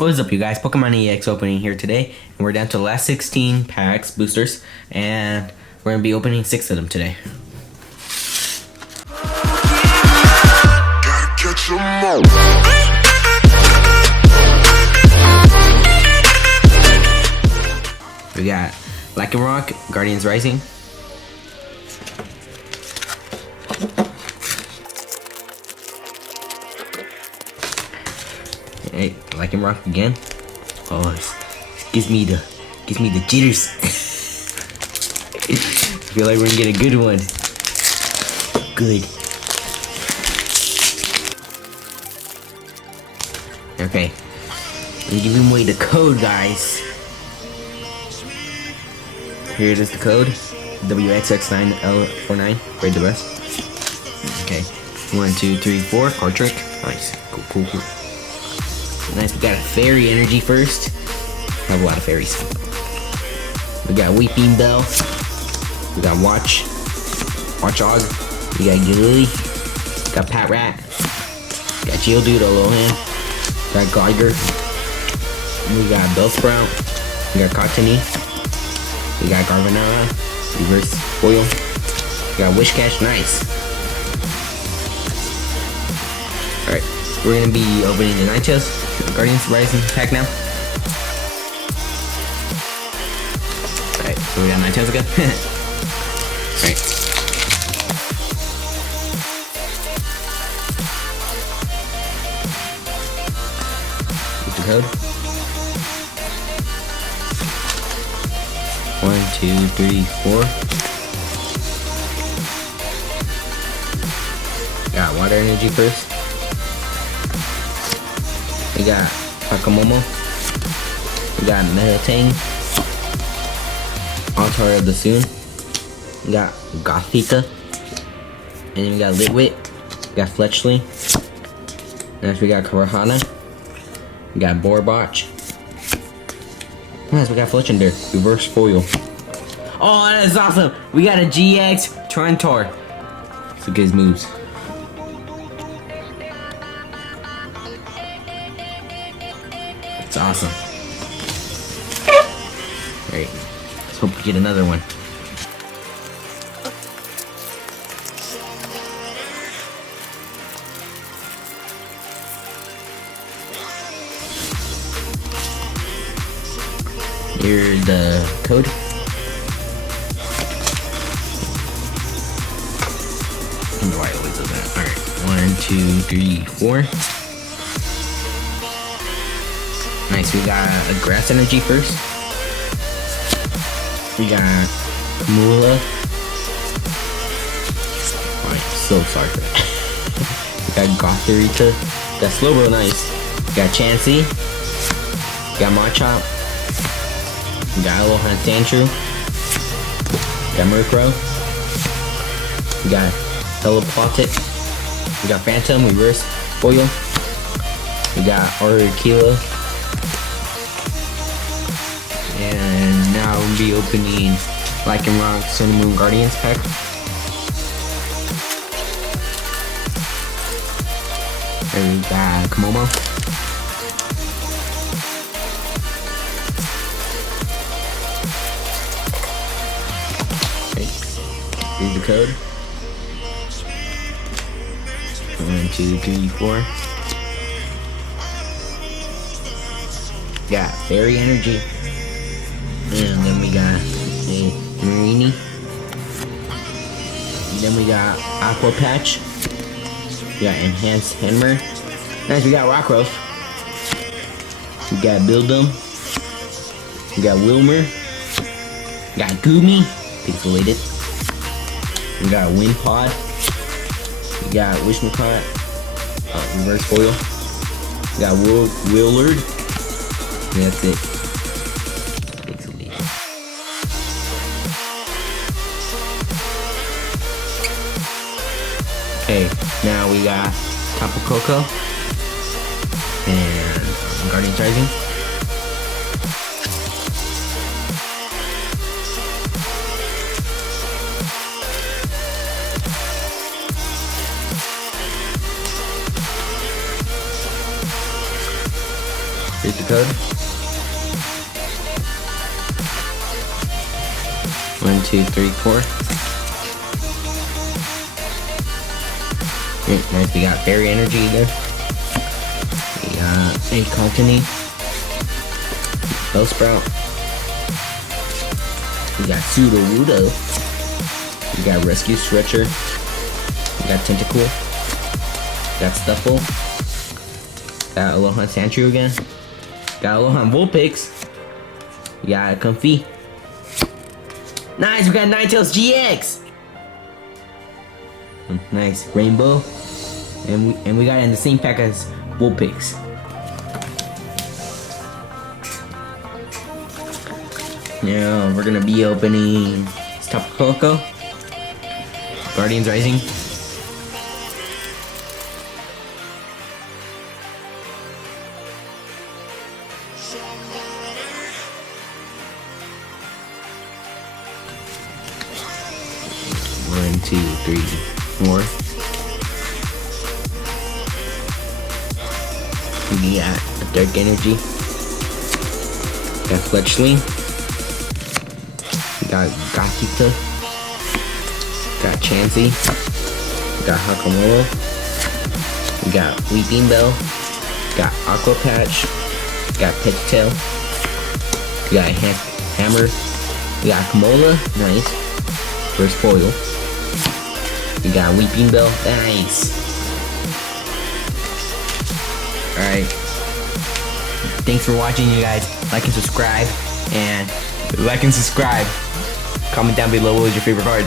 What is up, you guys? Pokemon EX opening here today, and we're down to the last 16 packs, boosters, and we're gonna be opening 6 of them today. Gotta catch 'em all. We got Lycanroc, Guardians Rising. Hey, Lycanroc again. Oh, it gives me the jitters. I feel like we're gonna get a good one. Good. Okay. I'm giving away the code, guys. Here it is, the code. WXX9L49. Read the rest. Okay. 1, 2, 3, 4. Card trick. Nice. Cool. Nice. We got a fairy energy first. I have a lot of fairies. We got Weeping Bell. We got Watchog. We got Gilly. We got Patrat. We got Geodude, Alolan. We got Geiger. We got Bellsprout. We got Cottonee. We got Garvanara. Reverse Foil. We got Wishcash. Nice. Alright. We're gonna be opening the Ninetales Guardians Rising pack now. Alright, so we got Ninetales again. Alright. Get the code. 1, 2, 3, 4. Got Water Energy first. We got Pakamomo. We got Metang. Altar of the Soon. We got Gothita. And then we got Litwit. We got Fletchling. Next we got Karahana. We got Borbotch. Nice, we got Fletchinder. Reverse Foil. Oh, that is awesome! We got a GX Trentor. Let's look at his moves. It's awesome. Alright, let's hope we get another one. Here's the code. I don't know why it always does that. Alright, 1, 2, 3, 4. Nice, we got a Grass Energy first. We got Mula. Oh, I'm so sorry for that. We got Gothorita. Got Slowbro, nice. We got Chansey. We got Machop. We got Alolan Sandshrew. We got Murkrow. We got Telepotic. We got Phantom, Reverse Foil. We got Arukila. And now we'll be opening Lycanroc Sun and Moon Guardians pack. And we got Komomo. Okay. Here's the code. 1, 2, 3, 4. Got Fairy Energy. And then we got a Marini. And then we got Aqua Patch. We got Enhanced Hammer. Nice, we got Rockruff. We got Buildum. We got Wilmer. We got Goomy. Pixelated. We got Windpod. We got Wishmacott. Reverse Foil. We got Willard. And that's it. Okay, now we got Tapu Koko and Guardians Rising. Here's the code. 1, 2, 3, 4. Okay, nice. We got Fairy Energy there. We got a Contini. Bellsprout. We got Sudowoodo. We got Rescue Stretcher. We got Tentacool. Got Stuffle. Got Alolan Sandshrew again. Got Alolan Vulpix. We got Comfey. Nice, we got Ninetales GX. Nice, Rainbow. And we got it in the same pack as Vulpix. Now we're gonna be opening Tapu Koko, Guardians Rising. One, 2, 3, 4. We got a Dark Energy. Got Fletchling. We got Gothita. Got Chansey. We got Hakamo. We got Weeping Bell. Got Aqua Patch. Got Pigtail. We got Hammer. We got Kamola. Nice. First foil. We got Weeping Bell. Nice. Alright. Thanks for watching, you guys. Like and subscribe. And comment down below what was your favorite card.